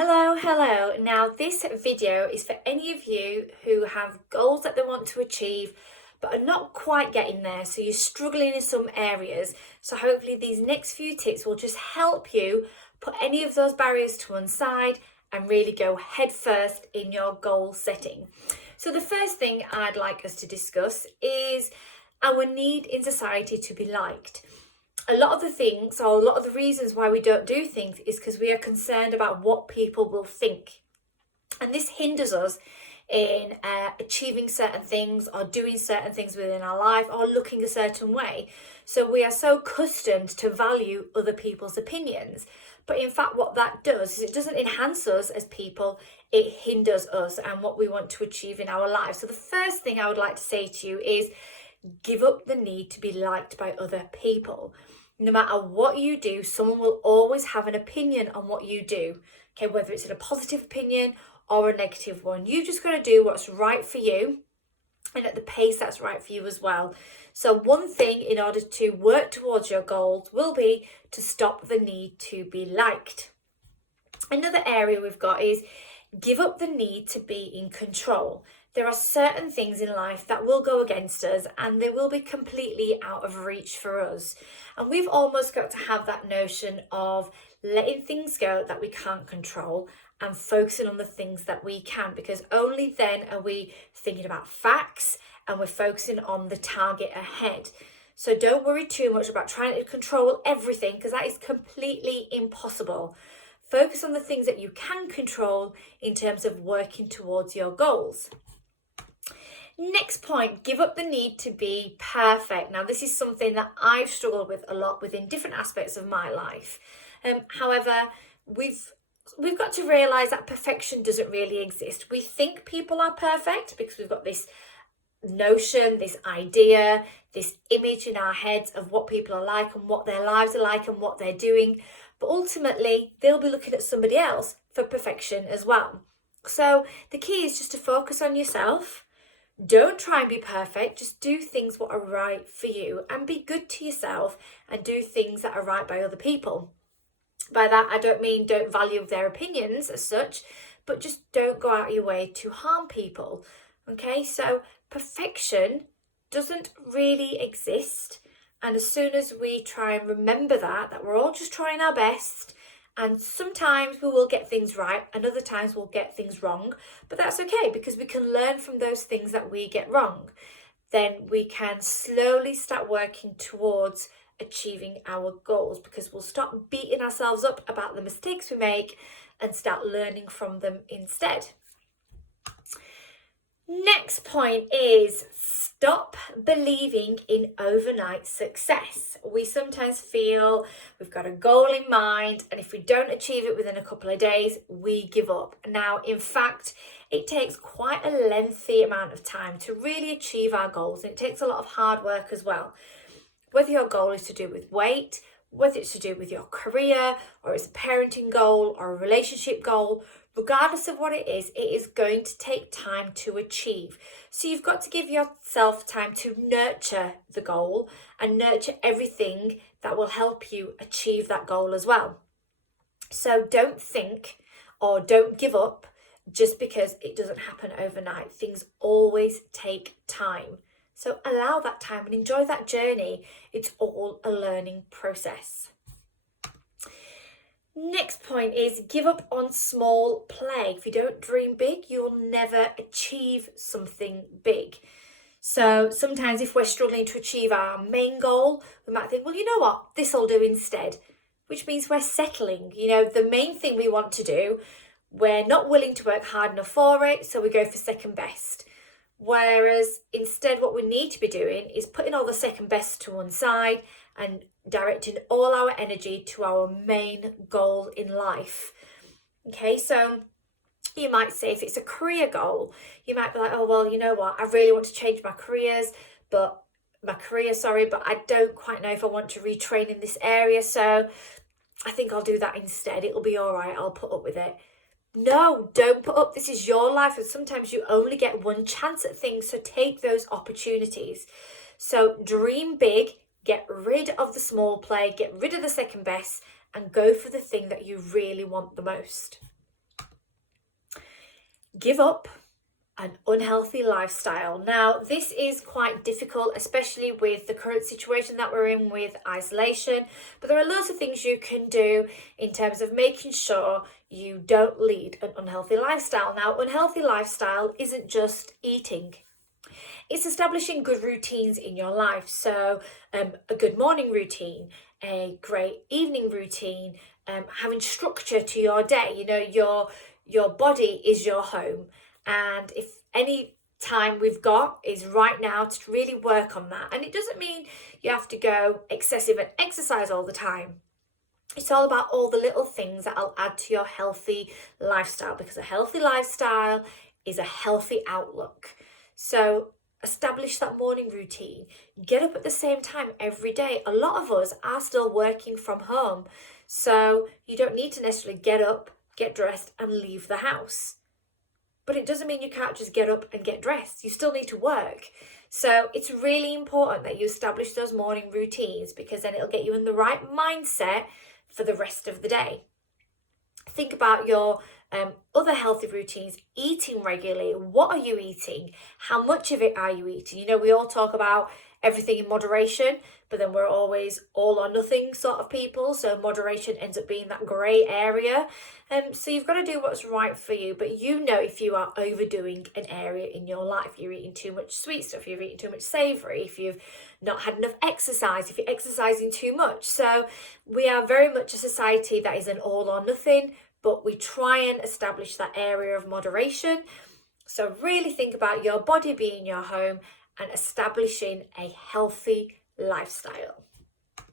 Hello. Now this video is for any of you who have goals that they want to achieve but are not quite getting there, so you're struggling in some areas. So hopefully these next few tips will just help you put any of those barriers to one side and really go head first in your goal setting. So the first thing I'd like us to discuss is our need in society to be liked. A lot of the reasons why we don't do things is because we are concerned about what people will think. And this hinders us in achieving certain things or doing certain things within our life or looking a certain way. So we are so accustomed to value other people's opinions. But in fact, what that does is it doesn't enhance us as people, it hinders us and what we want to achieve in our lives. So the first thing I would like to say to you is give up the need to be liked by other people. No matter what you do, someone will always have an opinion on what you do. Okay, whether it's a positive opinion or a negative one. You've just got to do what's right for you and at the pace that's right for you as well. So one thing in order to work towards your goals will be to stop the need to be liked. Another area we've got is give up the need to be in control. There are certain things in life that will go against us and they will be completely out of reach for us. And we've almost got to have that notion of letting things go that we can't control and focusing on the things that we can, because only then are we thinking about facts and we're focusing on the target ahead. So don't worry too much about trying to control everything, because that is completely impossible. Focus on the things that you can control in terms of working towards your goals. Next point, give up the need to be perfect. Now, this is something that I've struggled with a lot within different aspects of my life. However, we've got to realise that perfection doesn't really exist. We think people are perfect because we've got this notion, this idea, this image in our heads of what people are like and what their lives are like and what they're doing. But ultimately, they'll be looking at somebody else for perfection as well. So the key is just to focus on yourself. Don't try and be perfect, just do things what are right for you and be good to yourself and do things that are right by other people. By that, I don't mean don't value their opinions as such, but just don't go out of your way to harm people. Okay, so perfection doesn't really exist. And as soon as we try and remember that we're all just trying our best, and sometimes we will get things right and other times we'll get things wrong, but that's okay because we can learn from those things that we get wrong. Then we can slowly start working towards achieving our goals, because we'll stop beating ourselves up about the mistakes we make and start learning from them instead. Next point is stop believing in overnight success. We sometimes feel we've got a goal in mind, and if we don't achieve it within a couple of days, we give up. Now, in fact, it takes quite a lengthy amount of time to really achieve our goals, and it takes a lot of hard work as well. Whether your goal is to do with weight, whether it's to do with your career, or it's a parenting goal or a relationship goal, regardless of what it is going to take time to achieve. So you've got to give yourself time to nurture the goal and nurture everything that will help you achieve that goal as well. So don't think or don't give up just because it doesn't happen overnight. Things always take time. So allow that time and enjoy that journey. It's all a learning process. Next point is give up on small play. If you don't dream big, you'll never achieve something big. So sometimes if we're struggling to achieve our main goal, we might think, well, you know what, this will do instead, which means we're settling. The main thing we want to do, we're not willing to work hard enough for it, so we go for second best. Whereas instead what we need to be doing is putting all the second best to one side and directing all our energy to our main goal in life. Okay, so you might say if it's a career goal, you might be like, oh, well, you know what, I really want to change my career, but I don't quite know if I want to retrain in this area, so I think I'll do that instead. It'll be all right, I'll put up with it. No, don't put up. This is your life, and sometimes you only get one chance at things, so take those opportunities. So dream big, get rid of the small play, get rid of the second best, and go for the thing that you really want the most. give up an unhealthy lifestyle. Now, this is quite difficult, especially with the current situation that we're in with isolation, but there are lots of things you can do in terms of making sure you don't lead an unhealthy lifestyle. Now, unhealthy lifestyle isn't just eating. It's establishing good routines in your life. So, a good morning routine, a great evening routine, having structure to your day. You know, your body is your home, and if any time we've got is right now to really work on that. And it doesn't mean you have to go excessive and exercise all the time. It's all about all the little things that will add to your healthy lifestyle, because a healthy lifestyle is a healthy outlook. So establish that morning routine. Get up at the same time every day. A lot of us are still working from home, so you don't need to necessarily get up, get dressed and leave the house. But it doesn't mean you can't just get up and get dressed. You still need to work. So it's really important that you establish those morning routines, because then it'll get you in the right mindset for the rest of the day. Think about your other healthy routines. Eating regularly. What are you eating? How much of it are you eating? You know, we all talk about everything in moderation, but then we're always all or nothing sort of people. So moderation ends up being that grey area. So you've got to do what's right for you. But you know if you are overdoing an area in your life, you're eating too much sweet stuff, you're eating too much savoury, if you've not had enough exercise, if you're exercising too much. So we are very much a society that is an all or nothing, but we try and establish that area of moderation. So really think about your body being your home and establishing a healthy lifestyle.